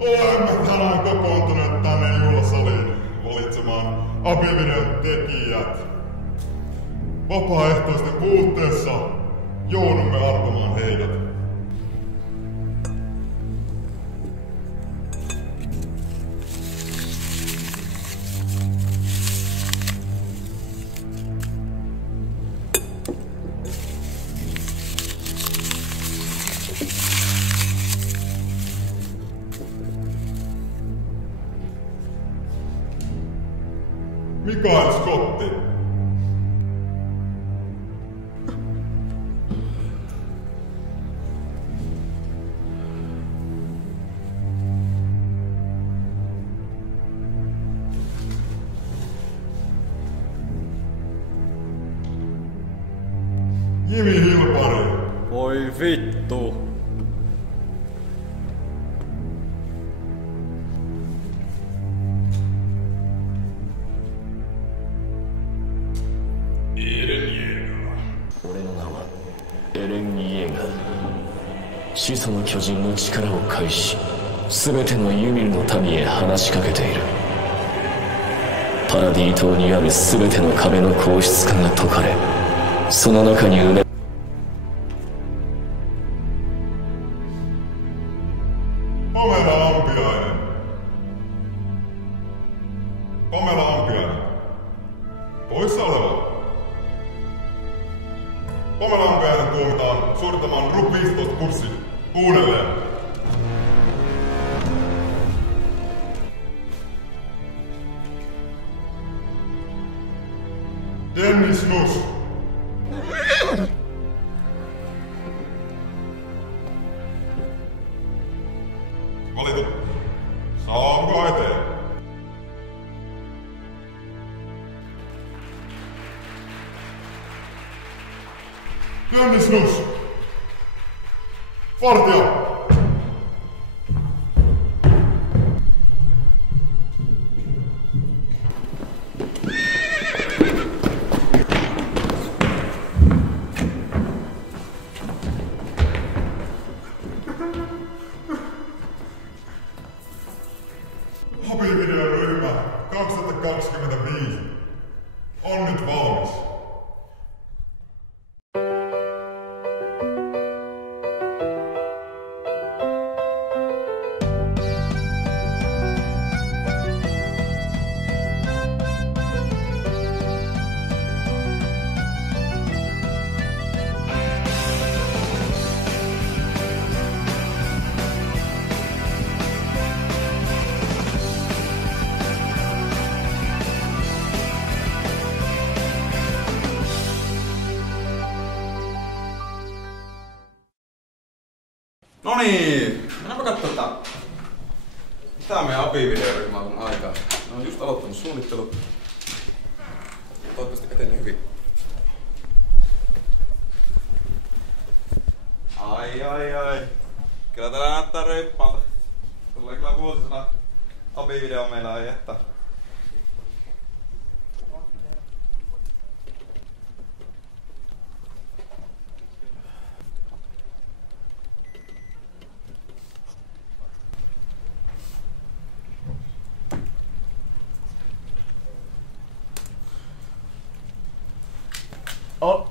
Olemme tänään kokoontuneet tänne juhlasaliin valitsemaan Abivideon tekijät. Vapaaehtoisten puutteessa joudumme arpomaan heidät. Mikael Scotti. Jimi Hilpari. Voi vittu. Eren Jäger. 俺の名はエレン・イェーガー。始祖の巨人の力を介し全てのユミルの民へ話しかけている。パラディ島にある全ての壁の硬質化が解かれ、その中に埋めPamela Ampiainen. Pamela Ampiainen. Poissa oleva. Pamela Ampiainen tuomitaan suorittamaan RUP 15 kurssit uudelleen. Dennis Nuss. Valitut. Saanko eteen? Dennis Nuss. Vartija. Abivideoryhmä 2025 on nyt valmis. Noniin, mennäänpä kattoo tää meidän Abivideoryhmä on aikaa. Ne on just aloittanut suunnittelut. Toivottavasti etenee hyvin. Ai. Kyllä täällä näyttää reippaalta. Tulee kyllä vuosisena Abivideo meillä ei jättää.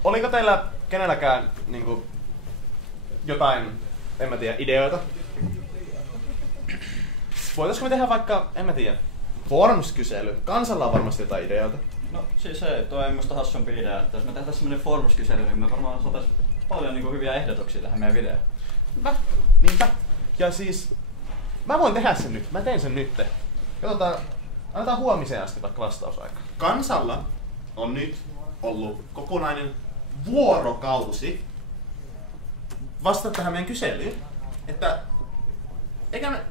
Oliko teillä kenelläkään niinku jotain, en mä tiedä, ideoita? Voitaisko me tehdä vaikka, en mä tiedä, Forms-kysely? Kansalla on varmasti jotain ideoita. No siis tuo ei musta hassumpi idea, että jos me tehtäis semmonen Formus-kysely, niin me varmaan saatais paljon niinku hyviä ehdotuksia tähän meidän videoon. Niinpä. Ja siis, mä voin tehdä sen nyt, mä teen sen nyt. Katsotaan, annetaan huomiseen asti vaikka vastausaika. Kansalla on nyt ollut kokonainen vuorokausi vastata tähän meidän kyselyyn, että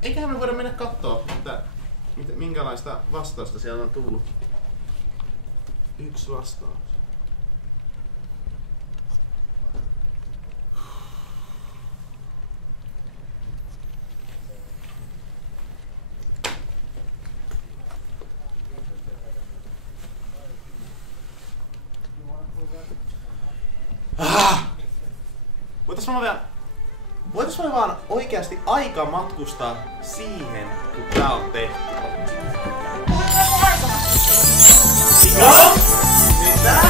eiköhän me voida mennä kattoo, että minkälaista vastausta siellä on tullut. Yksi vastaus. Voitais mä vielä Voitais me vaan oikeasti aika matkustaa siihen, kun tää on tehty? Joo? Mitä?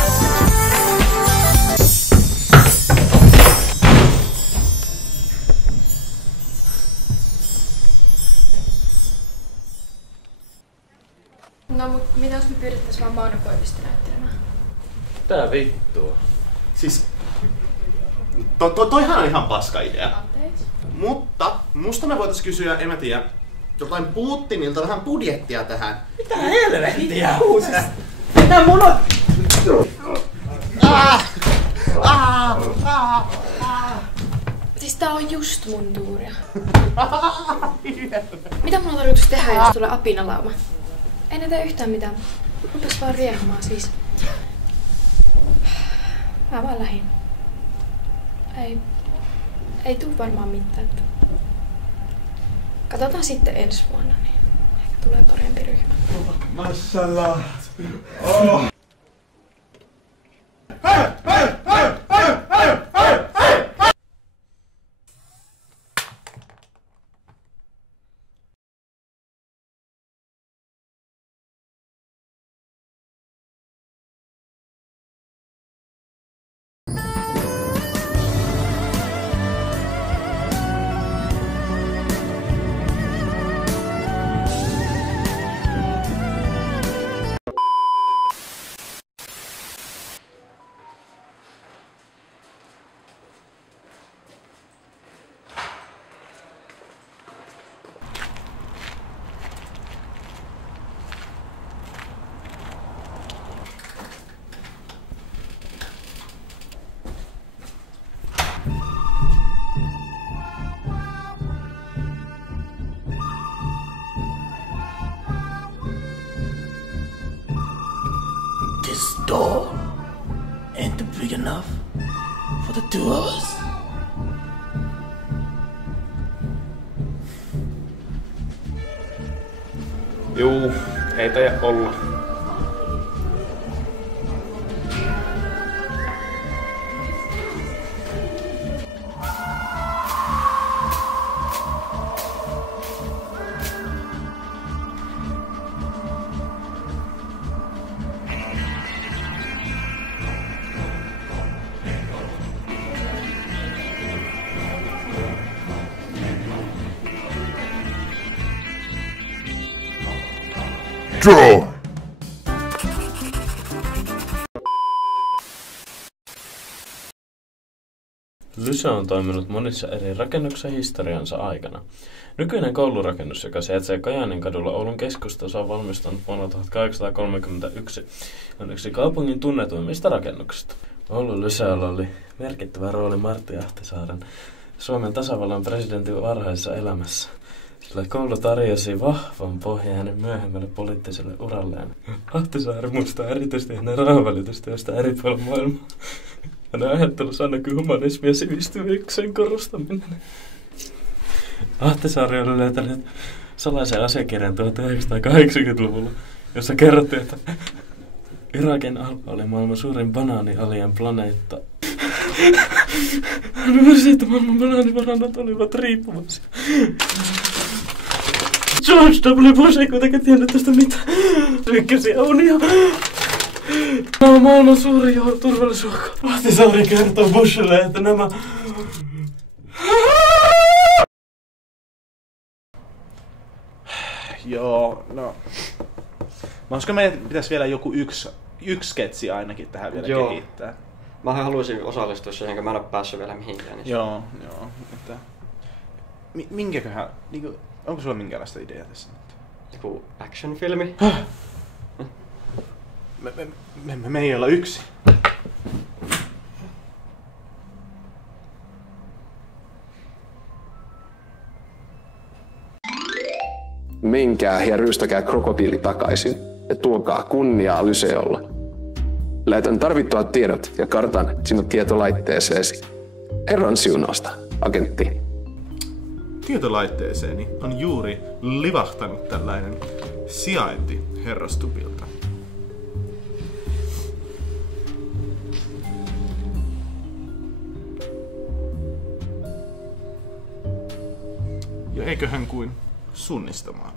No mut mitä jos me pyydettäis vaan Mauno Koivisto näyttelemään? Tää vittua. Siis... Toihan on ihan paska idea. Anteeksi? Mutta musta me voitais kysyä, en mä tiedä, jotain Putinilta vähän budjettia tähän. Mitä helvettiä? Mitä mun on? Siis tää on just mun tuuria. Mitä mun on tarkoitus tehdä, jos tulee apinalauma? Ei ne tee yhtään mitään. Rupes vaan riehumaan siis. Mä vaan lähin. Ei tuu varmaan mitään. Katsotaan sitten ensi vuonna, niin ehkä tulee parempi ryhmä. Mashallah. Oh. This door ain't big enough for the two of us. Juu, ei teijä olla. Draw! Lyse on toiminut monissa eri rakennuksen historiansa aikana. Nykyinen koulurakennus, joka sijaitsee Kajaanin kadulla Oulun keskustassa, on valmistunut vuonna 1831, on yksi kaupungin tunnetuimmista rakennuksista. Oulun Lyseolla oli merkittävä rooli Martti Ahtisaaren, Suomen tasavallan presidentin varhaisessa elämässä. Sillä koulu tarjosi vahvan pohjan hänen myöhemmälle poliittiselle uralleen. Ahtisaari muistaa erityisesti hänen rauhanvälitystyöstä eri puolilla maailmaa. Hänen ajattelussaan näkyy humanismi ja sivistyksen korostaminen. Ahtisaari oli löytänyt salaisen asiakirjan 1980-luvulla, jossa kerrottiin, että Irakin alue oli maailman suurin banaanialien planeetta. Hän ymmärsi, että maailman banaanivarannot olivat riippuvaisia. George W. Bush ei kuitenkaan tiennyt tästä mitään. Lykkäsi unia. Nämä on maailman suuri turvallisuukko. Ahtisaari kertoo Bushille, että nämä... Joo, no... Mä uskon, meidän pitäisi vielä joku yksi sketsi ainakin tähän vielä kehittää. Mä haluaisin osallistua siihen, enkä mä en ole päässyt vielä mihinkään. Niin Joo. Että... Minkäköhän... Niinku, onko sulla minkäänlaista ideaa tässä nyt? Joku action-filmi? Me ei olla yksi. Menkää ja ryöstäkää krokotiili takaisin ja tuokaa kunniaa Lyseolla. Lähetän tarvittavat tiedot ja kartan sinun tietolaitteeseesi. Herran siunausta, agentti. Tietolaitteeseeni on juuri livahtanut tällainen sijainti herra Stubilta. Ja eiköhän kuin sunnistamaan.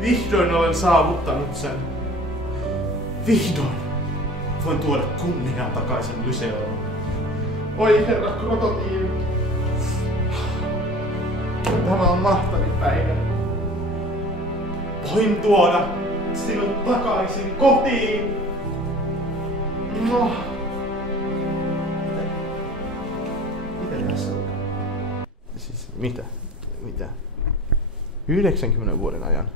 Vihdoin olen saavuttanut sen. Vihdoin voin tuoda kunnian takaisin Lyseoon. Oi herra krokotiili. Tämä on mahtavin päivä. Voin tuoda sinut takaisin kotiin. No. Mitä tässä on? Siis mitä? 90 vuoden ajan.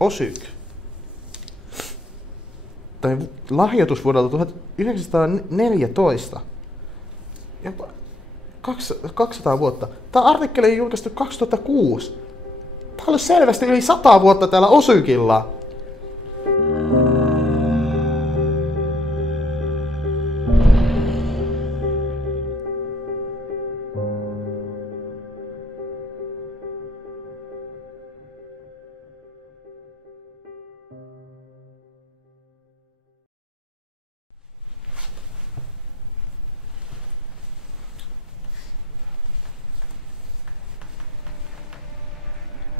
Osyk. Tai lahjoitus vuodelta 1914. Jopa 200 vuotta. Tämä artikkeli on julkaistu 2006. Tämä on ollut selvästi yli 100 vuotta täällä Osykilla.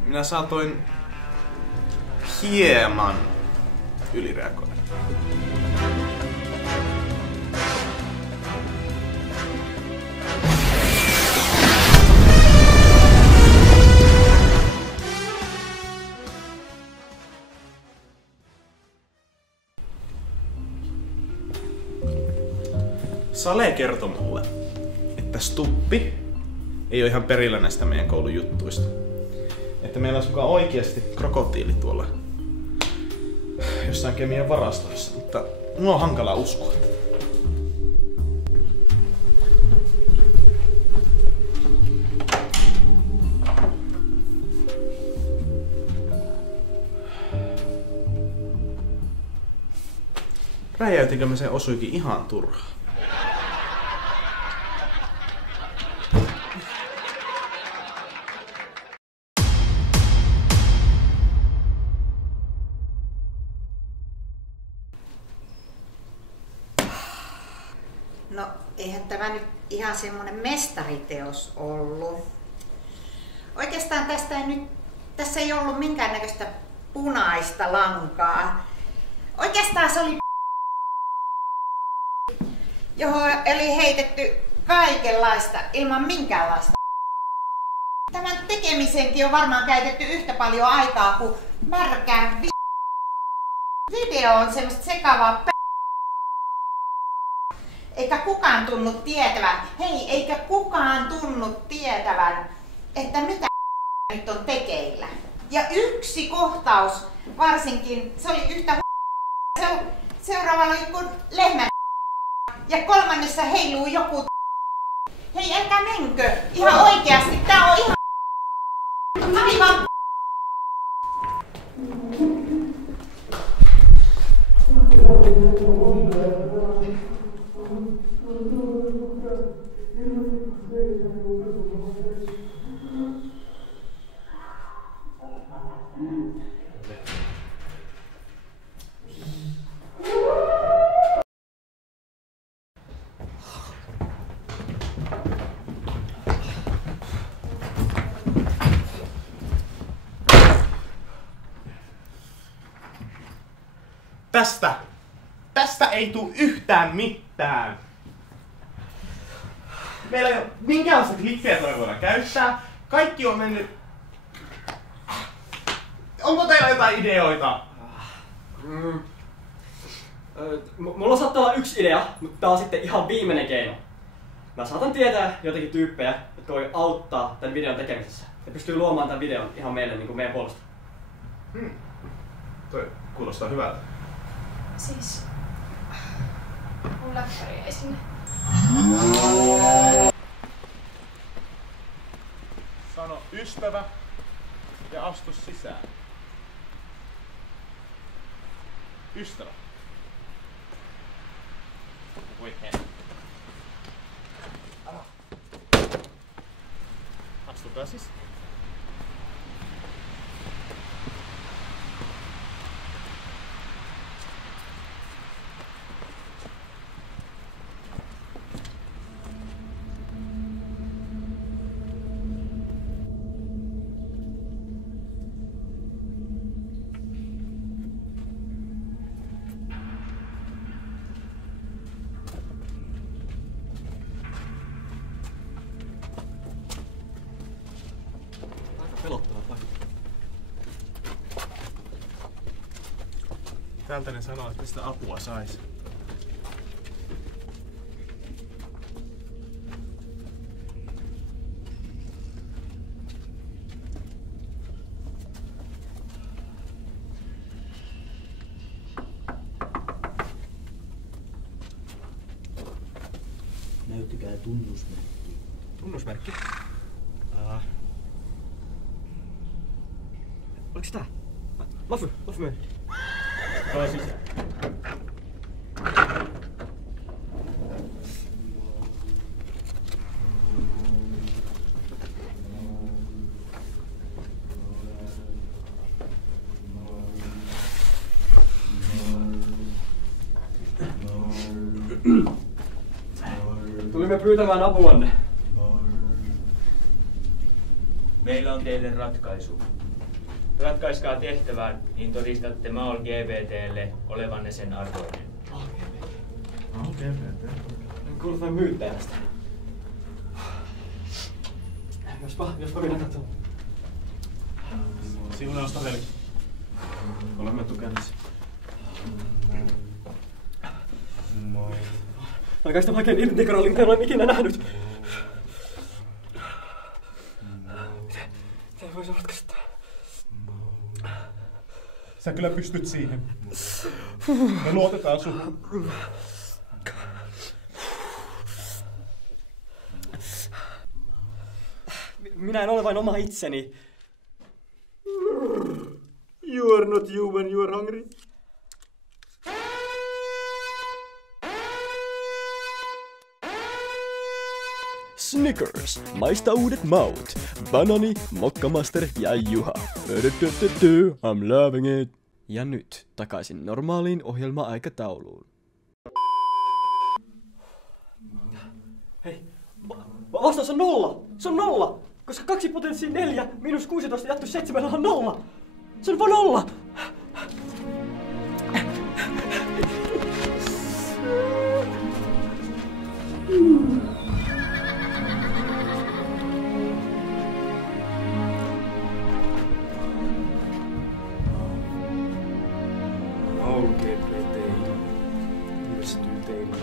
Minä saatoin hieman ylireagoida. Sale kertoi mulle, että Stuppi ei ole ihan perillä näistä meidän koulun juttuista. Että meillä olisi mukaan oikeasti krokotiili tuolla jossain kemian varastoissa, mutta minua on hankala uskoa. Räjäytinkö me sen Osyykin ihan turhaan? No, eihän tämä nyt ihan semmoinen mestariteos ollut. Oikeastaan tässä ei ollut minkäännäköistä punaista lankaa. Oikeastaan se oli johon oli heitetty kaikenlaista ilman minkäänlaista. Tämän tekemisenkin on varmaan käytetty yhtä paljon aikaa kuin märkään video on semmoista sekavaa Eikä kukaan tunnu tietävän, hei, eikä kukaan tunnu tietävän, että mitä nyt on tekeillä. Ja yksi kohtaus varsinkin, se oli yhtä seuraavalla oli kuin lehmän ja kolmannessa heiluu joku hei, älkää menkö, ihan oikeasti, tää on ihan aivan. Tästä ei tuu yhtään mitään. Meillä ei ole minkäänlaista klippiä, jota me voidaan käyttää. Kaikki on mennyt... Onko teillä jotain ideoita? Mulla saattaa olla yksi idea, mutta tää on sitten ihan viimeinen keino. Mä saatan tietää jotakin tyyppejä, jotka voi auttaa tän videon tekemisessä. Ja pystyy luomaan tän videon ihan meille niin kuin meidän puolesta. Toi kuulostaa hyvältä. Siis... Mun läppäri ei sinne. Sano ystävä ja astu sisään. Ystävä. Voi hei. Astukaa sisään. Pelottava paikka. Täältä ne sanoo, että mistä apua sais. Näyttäkää tunnusmerkki. Tunnusmerkki? Oliko tää? Laffu meni. Toi sisään. Tulimme pyytämään apuanne. Meillä on teille ratkaisu. Ratkaiskaa tehtävän, niin todistatte Maul GBT:lle olevanne sen arvoinen. Maul GBT? Kuulostaa myyttäjästä. Jospa minä katson. Sinulle osta veli. Olemme tukemassa. Aikaista vaikein integraalin, mitä olen ikinä nähnyt. Miten voisi ratkaista? Sä kyllä pystyt siihen. Me luotetaan sun. Minä en ole vain oma itseni. You are not human, you are hungry. Snickers, maista uudet maut. Banani, Mokkamaster ja Juha. I'm loving it. Ja nyt takaisin normaaliin ohjelma-aikatauluun. Hei, vastaus on 0! Se on 0! Koska 2 potenssia 4 miinus 16 jätty 7 on 0! Se on vaan 0! LGBT ilmestyy teille.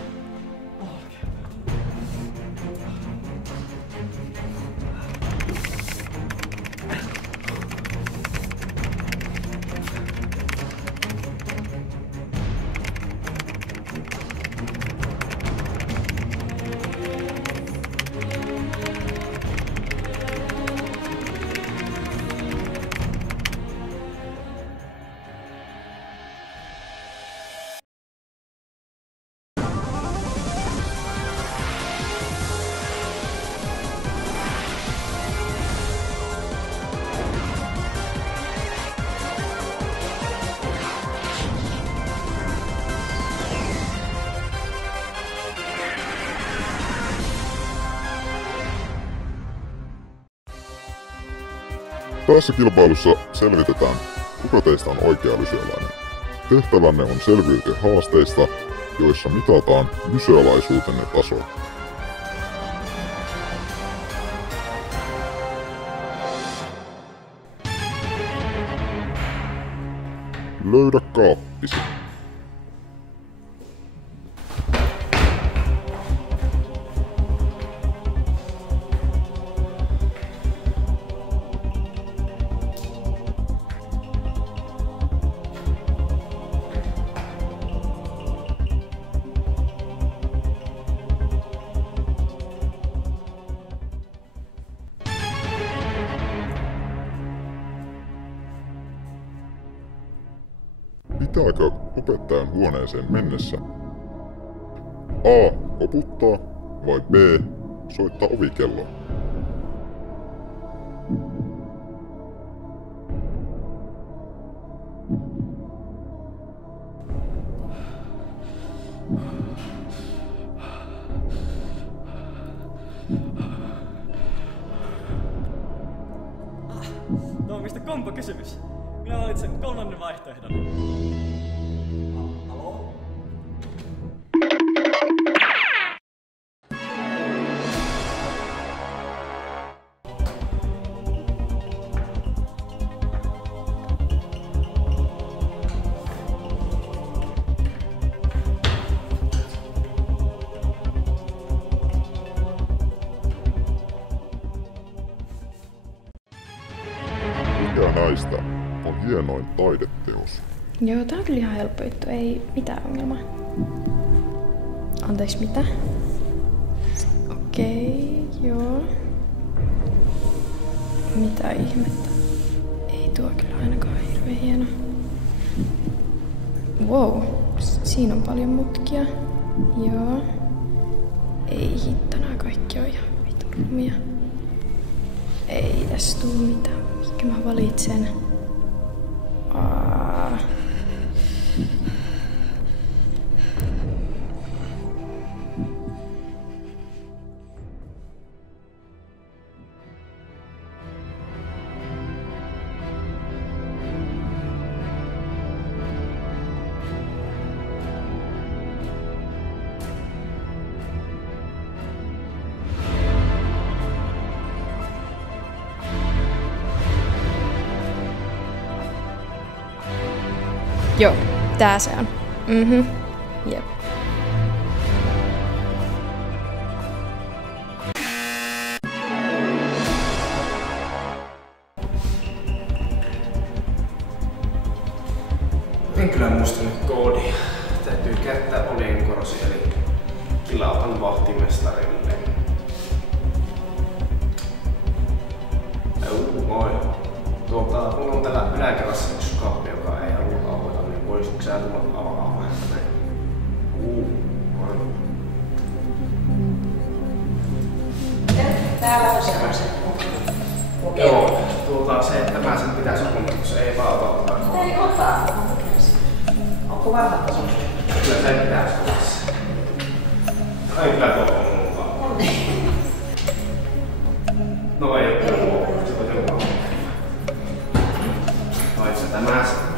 Tässä kilpailussa selvitetään, kuka teistä on oikea lyseolainen. Tehtävänne on selviytyä haasteista, joissa mitataan lyseolaisuutenne tasoa. Löydä kaappisi. Pitääkö opettajan huoneeseen mennessä A. Koputtaa vai B. Soittaa ovikelloa? Tuo on mistä kompo kysymys. Minä valitsen kolmannen vaihtoehdon. Haloo? Mikä näistä on hienoin taideteos? Joo, tää on kyllä ihan helppo juttu, ei mitään ongelmaa. Anteeksi, mitä? Okei, joo. Mitä ihmettä? Ei tuo kyllä ainakaan hirveän hieno. Wow, siinä on paljon mutkia. Joo. Ei hitto, nää kaikki on ihan vitun rumia. Ei tässä tuu mitään. Mikä mä valitsen? Joo, tää se on. Jep. En kyllä muista nyt koodia. Täytyy käyttää olienkorosi eli kilautan vahtimestarille. Moi. Mulla on täällä yläkerrassa yksi kaappi, joka ei halua avata, niin voisitko sä tulla avaamaan näin? Täällä on semmoiset. Joo, se, että mä sen pitäisi olla, mutta se ei vaan ota. Ei ota. Onko varma taso? Kyllä se pitäisi olla se. Ai kyllä tuo on mukaan. No ei ole kyllä tuo. Se on hyvä. Vai se tämä sitten?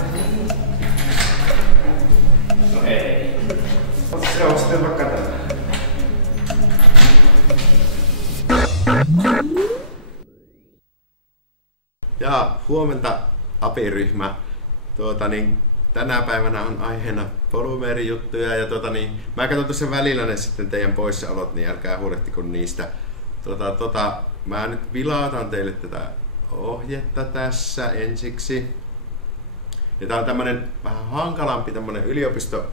No ei. Se on sitten vaikka tämä. Ja huomenta API-ryhmä. Tänä päivänä on aiheena polymeerijuttuja ja mä katson tuossa välillä ne sitten teidän poissaolot, niin älkää huolehtiko niistä. Mä nyt vilautan teille tätä ohjetta tässä ensiksi. Ja tää on tämmönen vähän hankalampi tämmönen yliopisto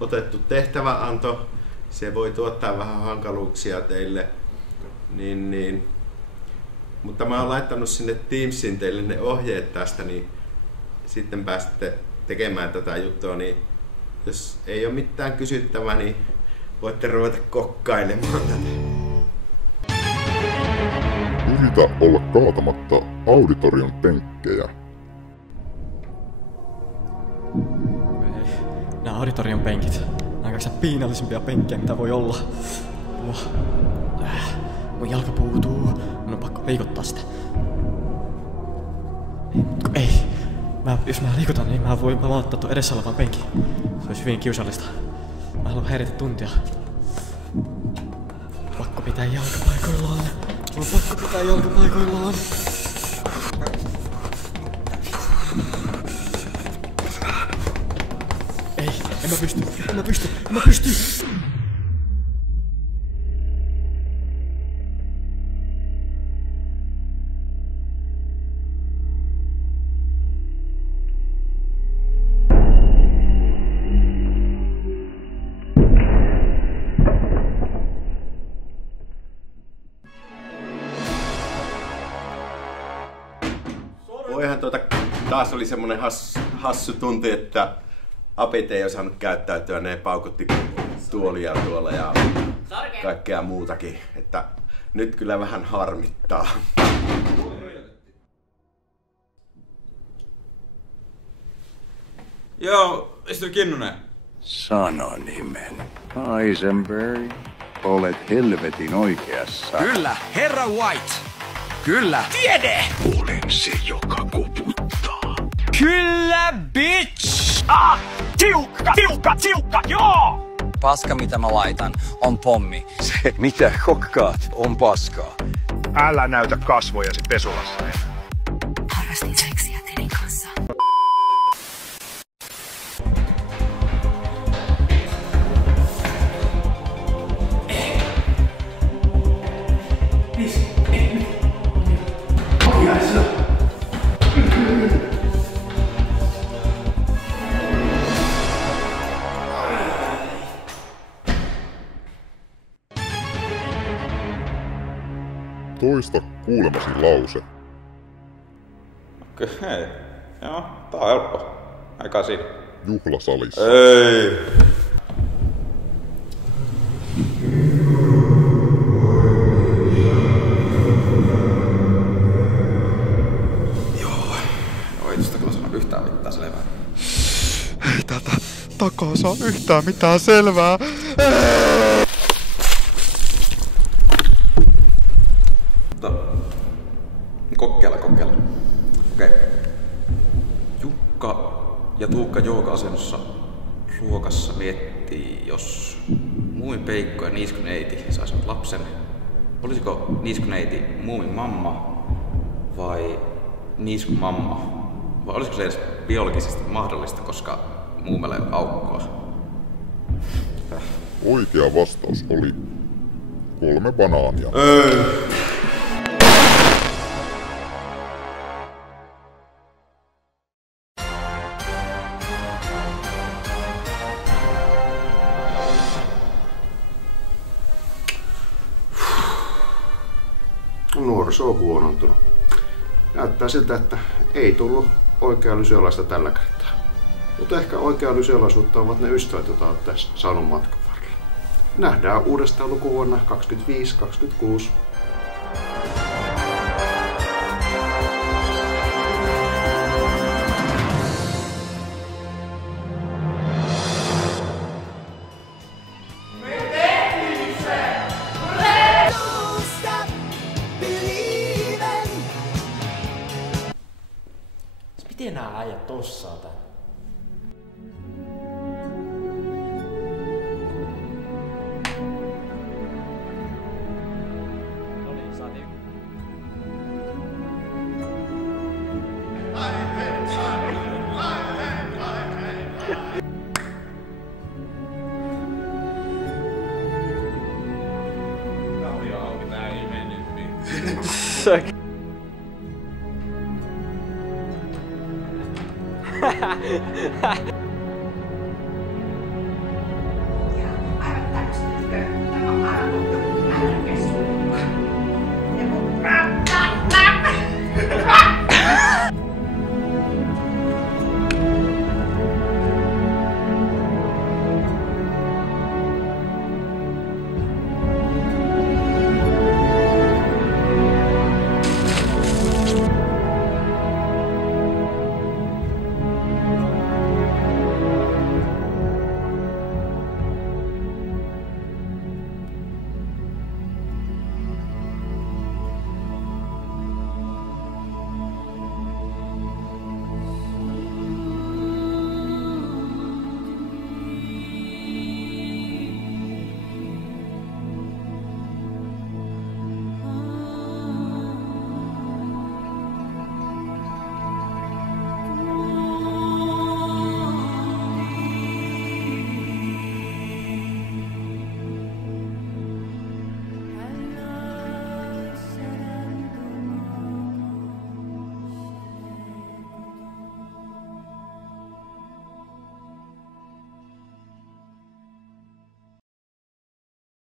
otettu tehtäväanto. Se voi tuottaa vähän hankaluuksia teille. Mutta mä oon laittanut sinne Teamsiin teille ne ohjeet tästä, niin sitten pääsette tekemään tätä juttua. Niin jos ei ole mitään kysyttävää, niin voitte ruveta kokkailemaan tätä. Yritä olla kaatamatta auditorion penkkejä. Nämä auditorion penkit. Nämä on kaikista piinallisimpia penkkejä, mitä voi olla. Mun jalka puutuu. Mun on pakko liikuttaa sitä. Ei. Jos mä liikutan, niin mä voin ottaa tuon edessä olevan penkin. Se olisi hyvin kiusallista. Mä haluan häiritä tuntia. Pakko pitää jalkapaikoillaan. On pakko pitää jalkapaikoillaan. Ei, en mä pysty. Voihan taas oli semmonen hassu tunti, että apit ei osannut käyttäytyä, ne paukutti tuolia tuolla ja kaikkea muutakin, että nyt kyllä vähän harmittaa. Joo, Mr. Kinnunen. Sano nimen. Heisenberg, olet helvetin oikeassa. Kyllä, herra White. Kyllä. Tiede! Olen se, joka koputtaa. Kyllä, bitch! Tiukka, joo! Paska, mitä mä laitan, on pommi. Se, mitä hokkaat, on paskaa. Älä näytä kasvojasi pesulassa enää. Harrastin seksiä teidän kanssa. Toista kuulemasi lause. Okei. Joo, tää on helppo. Aika siinä. Juhlasalissa. Ei. Joo. Ei tosta kyllä sano yhtään mitään selvää. Ei tätä takaa saa yhtään mitään selvää. Kokeilla. Okei. Jukka ja Tuukka jooga-asennossa ruokassa miettii, jos Muuminpeikko ja Niiskuneiti saisivat lapsen. Olisiko Niiskuneiti Muumin mamma vai Niiskun mamma? Vai olisiko se edes biologisesti mahdollista, koska Muumella ei ole aukkoa? Oikea vastaus oli 3 banaania. Nuoriso on huonontunut. Näyttää siltä, että ei tullut oikeaa lyseolaista tällä kertaa. Mutta ehkä oikeaa lyseolaisuutta ovat ne ystävät, joita olette saanut matkan varrella. Nähdään uudestaan lukuvuonna 25-26. Miten nää äijät tossaa tän? Noniin, saatiin. Kavio auki, tää ei mennyt. Ha ha ha!